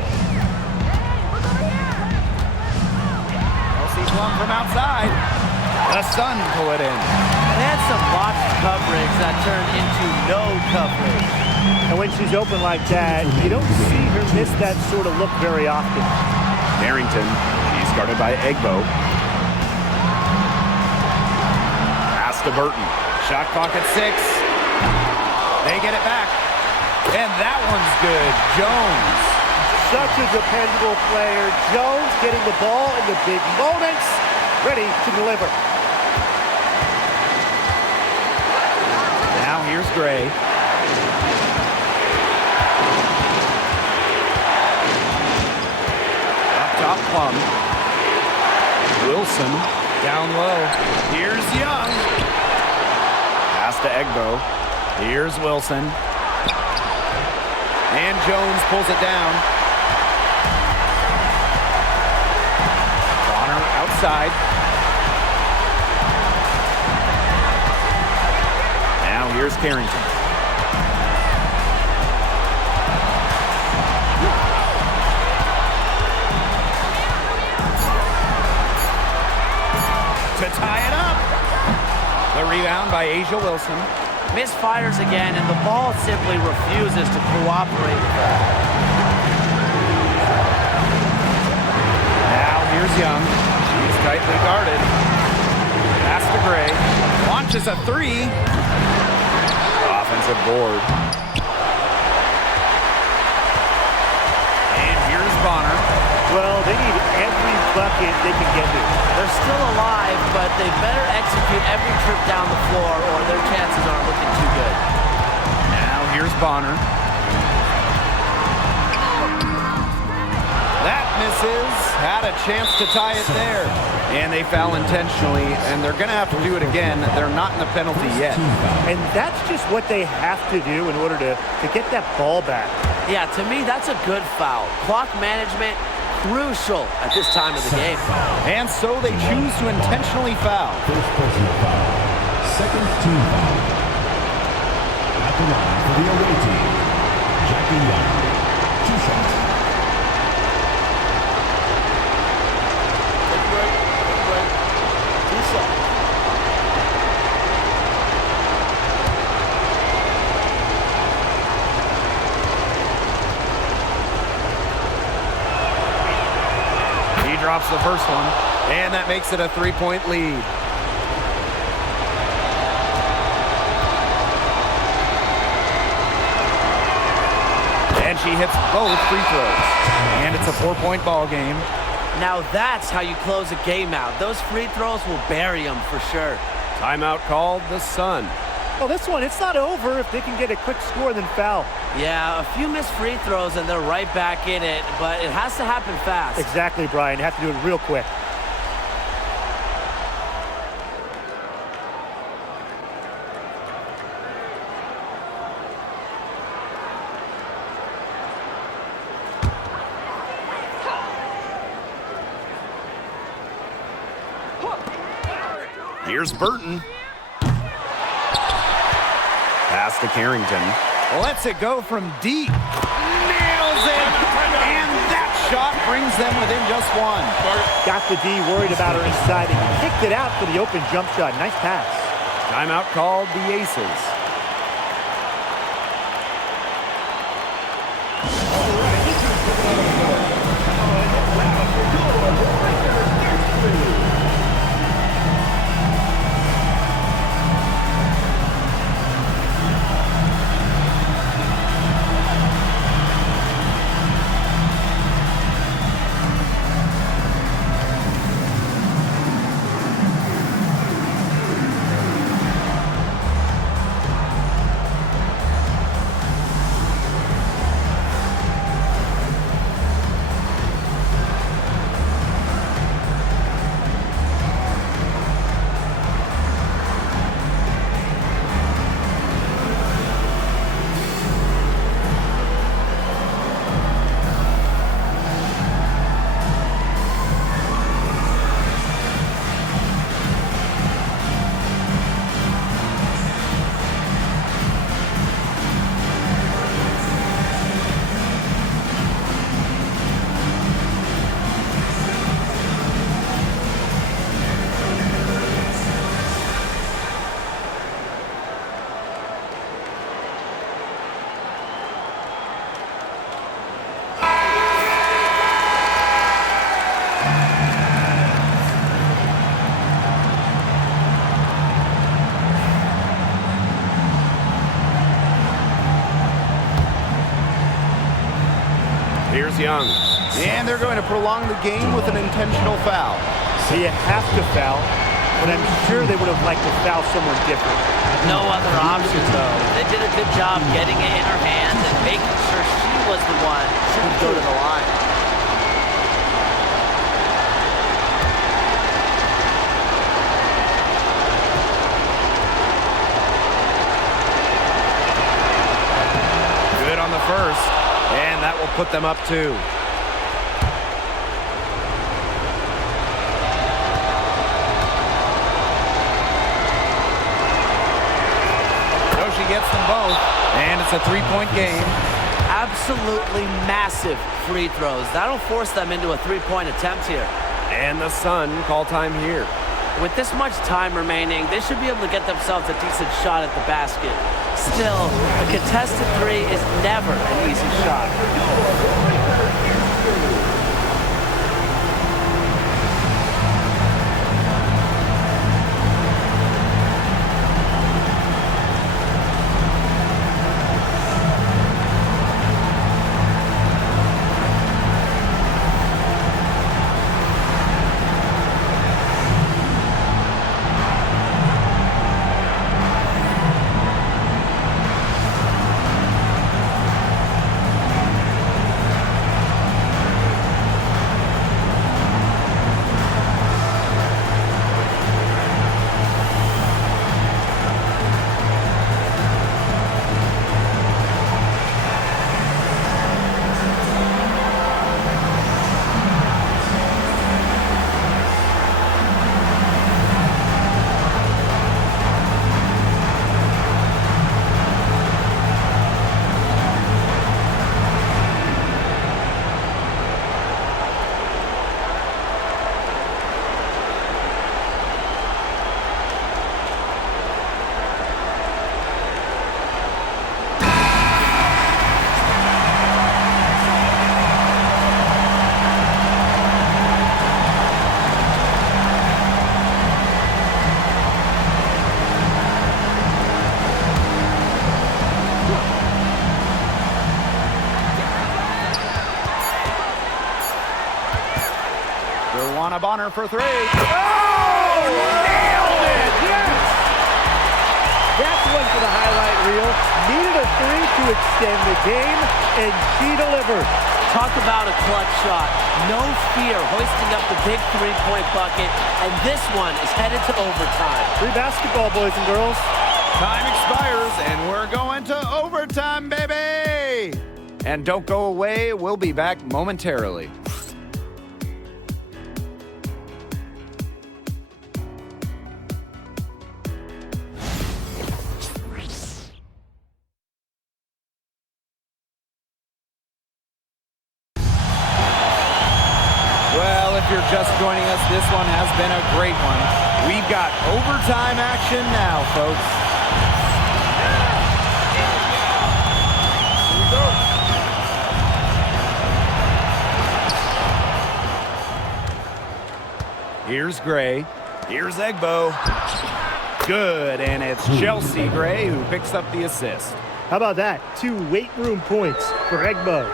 Kelsey Plum from outside. The Sun pull it in. They had some box coverage that turned into no coverage. And when she's open like that, you don't see her miss that sort of look very often. Harrington, she's guarded by Egbo. Pass to Burton. Shot clock at 6. They get it back. And that one's good. Jones. Such a dependable player. Jones getting the ball in the big moments, ready to deliver. Now here's Gray. Up top, Plum. Wilson down low. Here's Young. Pass to Egbo. Here's Wilson. And Jones pulls it down. Bonner outside. Now here's Carrington. To tie it up. The rebound by Asia Wilson. Misfires again, and the ball simply refuses to cooperate with her. Now here's Young. She's tightly guarded. Pass to Gray. Launches a 3. Offensive board. And here's Bonner. Well, they need every bucket they can get to. They're still alive, but they better execute every trip down the floor or their chances aren't looking too good. Now here's Bonner. That misses. Had a chance to tie it there. And they foul intentionally, and they're going to have to do it again. They're not in the penalty yet. And that's just what they have to do in order to get that ball back. Yeah, to me, that's a good foul. Clock management, crucial at this time of the game. And so they choose to intentionally foul. First personal foul. Second team foul. At the line for the away team, Jackie Young. 2 shots. Drops the first one, and that makes it a 3-point lead. And she hits both free throws, and it's a 4-point ball game. Now that's how you close a game out. Those free throws will bury them for sure. Timeout called, the Sun. Well, this one, it's not over if they can get a quick score and then foul. Yeah, a few missed free throws and they're right back in it, but it has to happen fast. Exactly, Brian. Have to do it real quick. Here's Burton. Pass to Carrington. Lets it go from deep. Nails it. And that shot brings them within just 1. Got the D worried about her inside and kicked it out for the open jump shot. Nice pass. Timeout called, the Aces. Here's Young. And they're going to prolong the game with an intentional foul. So you have to foul, but I'm sure they would have liked to foul someone different. No other option, though. They did a good job getting it in her hands and making sure she was the one who would go to the line. Good on the first, and that will put them up 2. Gets them both, and it's a 3-point game. Absolutely massive free throws. That'll force them into a 3-point attempt here. And the Sun call time here. With this much time remaining, they should be able to get themselves a decent shot at the basket. Still, a contested 3 is never an easy shot. Bonner for 3. Oh! Nailed it! Yes! That's one for the highlight reel. Needed a 3 to extend the game, and she delivered. Talk about a clutch shot. No fear hoisting up the big 3-point bucket, and this one is headed to overtime. Free basketball, boys and girls. Time expires, and we're going to overtime, baby! And don't go away. We'll be back momentarily. If you're just joining us, this one has been a great one. We've got overtime action now, folks. Here's Gray. Here's Egbo. Good, and it's Chelsea Gray who picks up the assist. How about that? 2 weight room points for Egbo.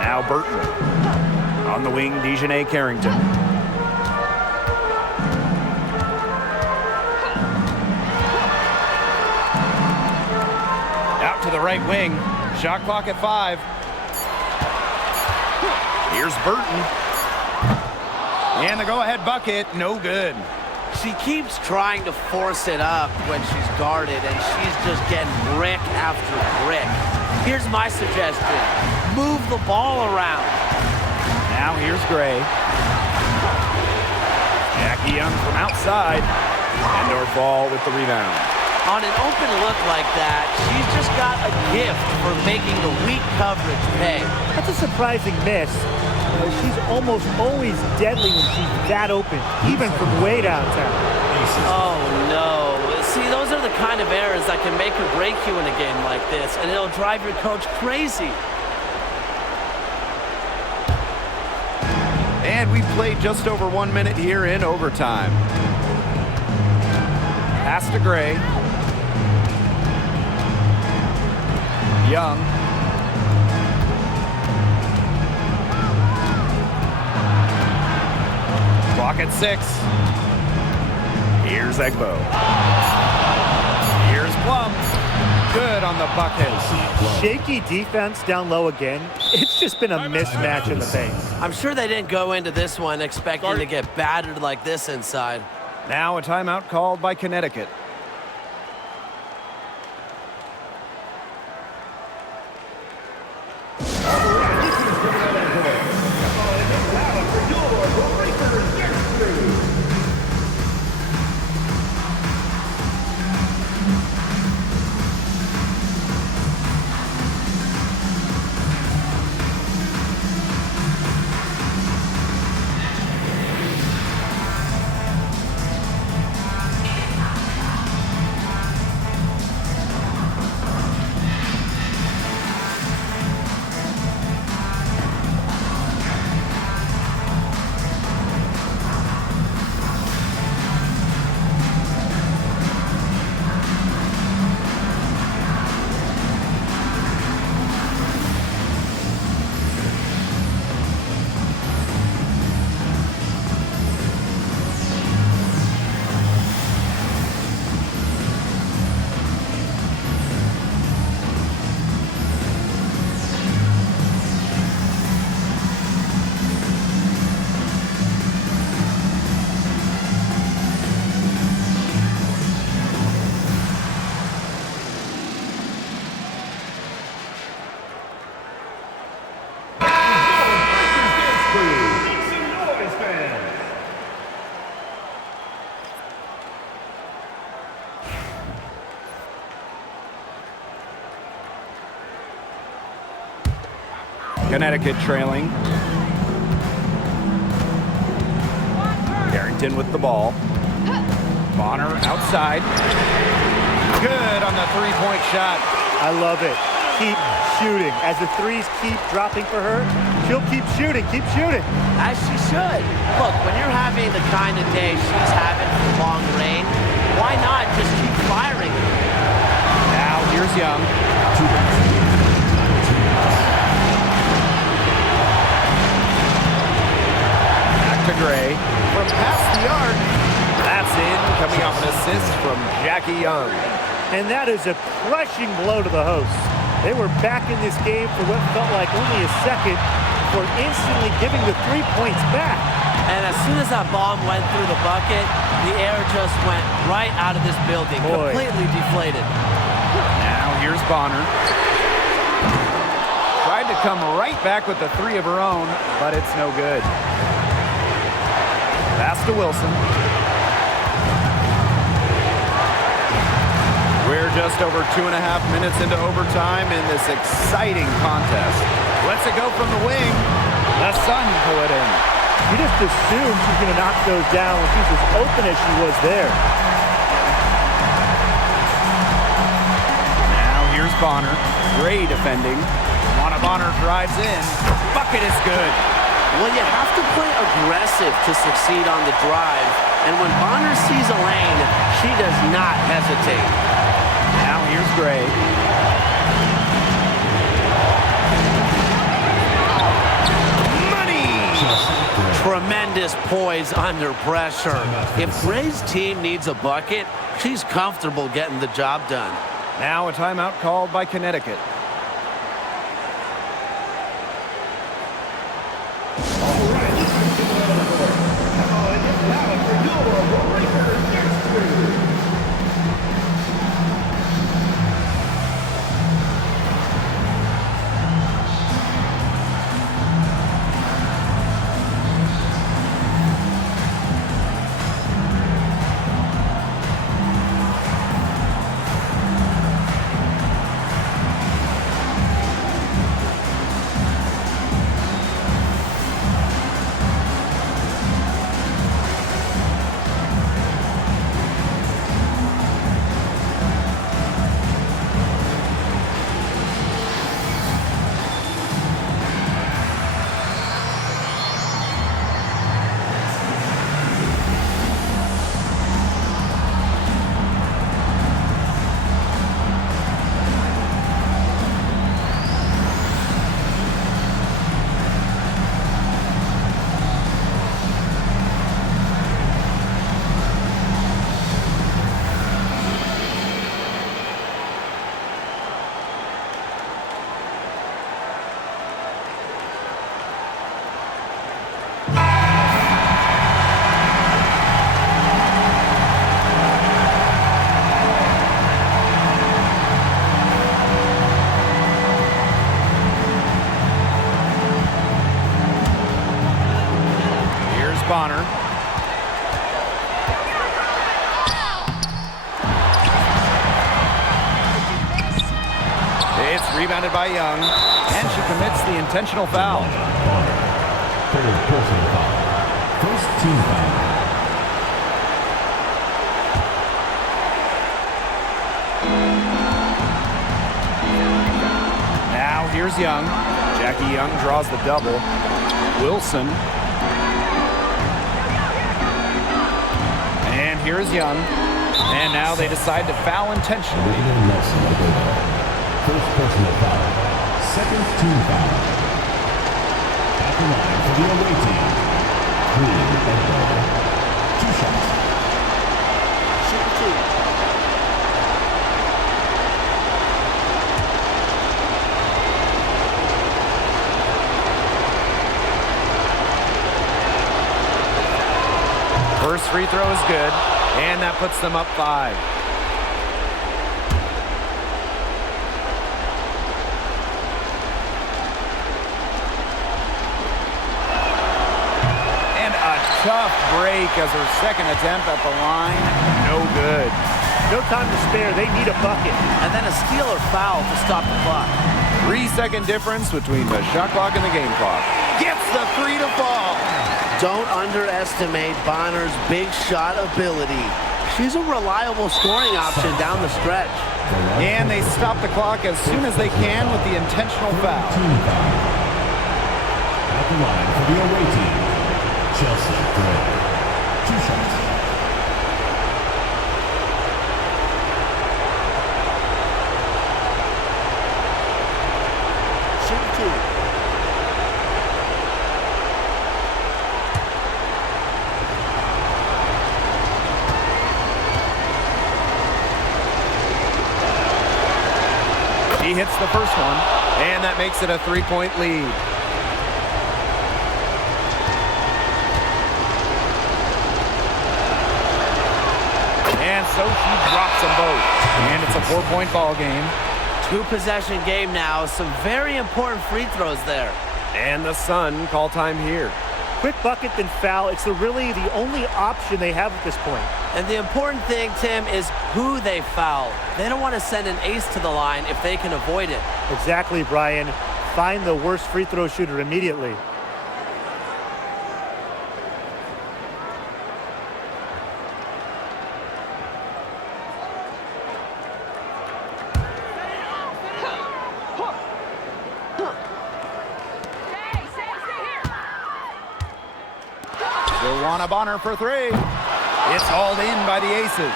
Now Burton. On the wing, Dejanay Carrington. Out to the right wing. Shot clock at 5. Here's Burton. And the go-ahead bucket, no good. She keeps trying to force it up when she's guarded, and she's just getting brick after brick. Here's my suggestion. Move the ball around. Now here's Gray. Jackie Young from outside. And Orfall with the rebound. On an open look like that, she's just got a gift for making the weak coverage pay. That's a surprising miss. She's almost always deadly when she's that open, even from way downtown. Oh, no. See, those are the kind of errors that can make or break you in a game like this, and it'll drive your coach crazy. And we've played just over 1 minute here in overtime. Pass to Gray. Young. Clock at 6. Here's Egbo. Here's Plum. Good on the bucket. Shaky defense down low again. It's just been a mismatch in the paint. I'm sure they didn't go into this one expecting to get battered like this inside. Now a timeout called by Connecticut. Connecticut trailing. Harrington with the ball. Bonner outside. Good on the three-point shot. I love it. Keep shooting. As the threes keep dropping for her, she'll keep shooting, As she should. Look, when you're having the kind of day she's having from long range, why not just keep firing? Now here's Young. Back to Gray. From past the arc. That's in, coming off an assist from Jackie Young. And that is a crushing blow to the hosts. They were back in this game for what felt like only a second before instantly giving the 3 points back. And as soon as that bomb went through the bucket, the air just went right out of this building, completely deflated. Now here's Bonner. Tried to come right back with the three of her own, but it's no good. Pass to Wilson. We're just over 2.5 minutes into overtime in this exciting contest. Lets it go from the wing. The Sun pull it in. You just assume she's going to knock those down when she's as open as she was there. Now here's Bonner. Gray defending. Juana Bonner drives in. Bucket is good. Well, you have to play aggressive to succeed on the drive. And when Bonner sees a lane, she does not hesitate. Now here's Gray. Money! Tremendous poise under pressure. If Gray's team needs a bucket, she's comfortable getting the job done. Now a timeout called by Connecticut. rebounded by Young, and she commits the intentional foul. Third personal foul. First team foul. Now here's Young. Jackie Young draws the double. Wilson. And here's Young. And now they decide to foul intentionally. First personal foul. Second team foul. At the line for the away team. Green and goal. 2 shots. Shoot 2. First free throw is good, and that puts them up 5. And a tough break as her second attempt at the line. No good. No time to spare. They need a bucket. And then a steal or foul to stop the clock. 3-second difference between the shot clock and the game clock. Gets the 3 to fall. Don't underestimate Bonner's big shot ability. She's a reliable scoring option down the stretch. And they stop the clock as soon as they can with the intentional foul. Team foul. At the line for the away team. Chelsea Gray. 2 shots. Shoot 2. He hits the first one, and that makes it a 3-point lead. And so she drops them both. And it's a 4-point ball game. 2-possession game now. Some very important free throws there. And the Sun call time here. Quick bucket, then foul. It's really the only option they have at this point. And the important thing, Tim, is who they foul. They don't want to send an ace to the line if they can avoid it. Exactly, Brian. Find the worst free throw shooter immediately. Joanna Bonner for 3. It's hauled in by the Aces.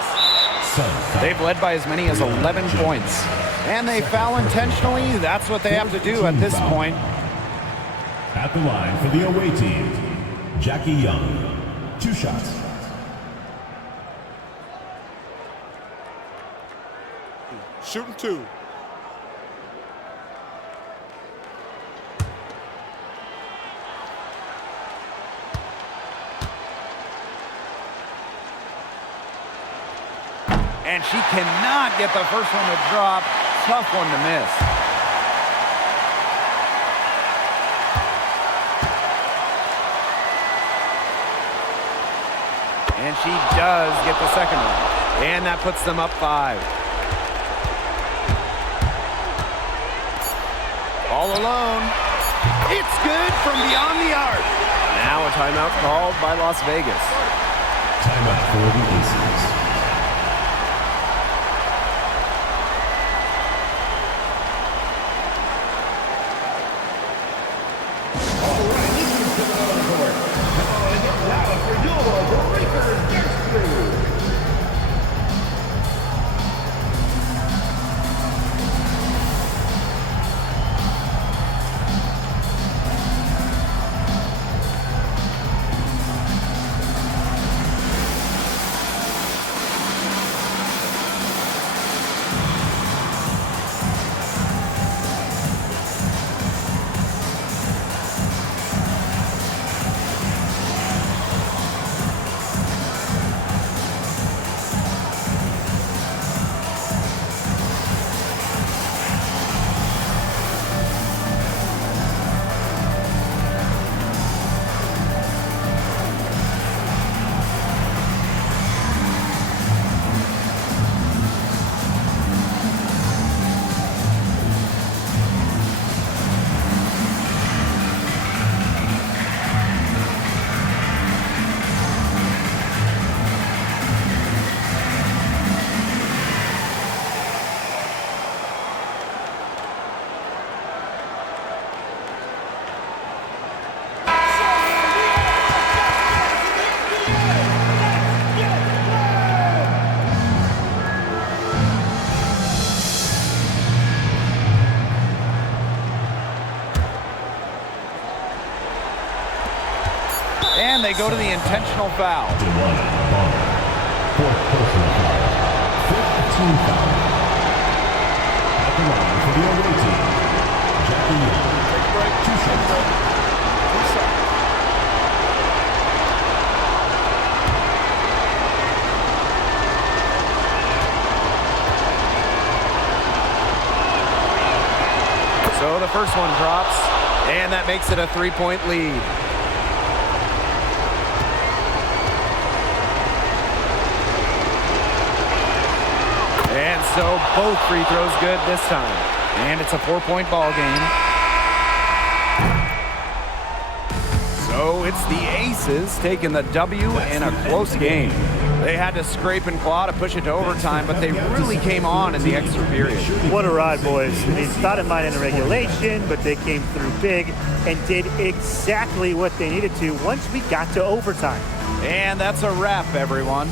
They've led by as many as 11 points. And they foul intentionally. That's what they have to do at this point. At the line for the away team, Jackie Young. 2 shots. Shooting 2. And she cannot get the first one to drop. Tough one to miss. And she does get the second one. And that puts them up 5. All alone. It's good from beyond the arc. Now a timeout called by Las Vegas. Timeout for the Aces. they go to the intentional foul. Fourth personal foul. Fifth team foul. At the line for the away team, Jackie Young. Take a break. 2 shots. So the first one drops, and that makes it a 3-point lead. And so both free throws good this time. And it's a 4-point ball game. So it's the Aces taking the W in a close game. They had to scrape and claw to push it to overtime, but they really came on in the extra period. What a ride, boys. They thought it might in regulation, but they came through big and did exactly what they needed to once we got to overtime. And that's a wrap, everyone.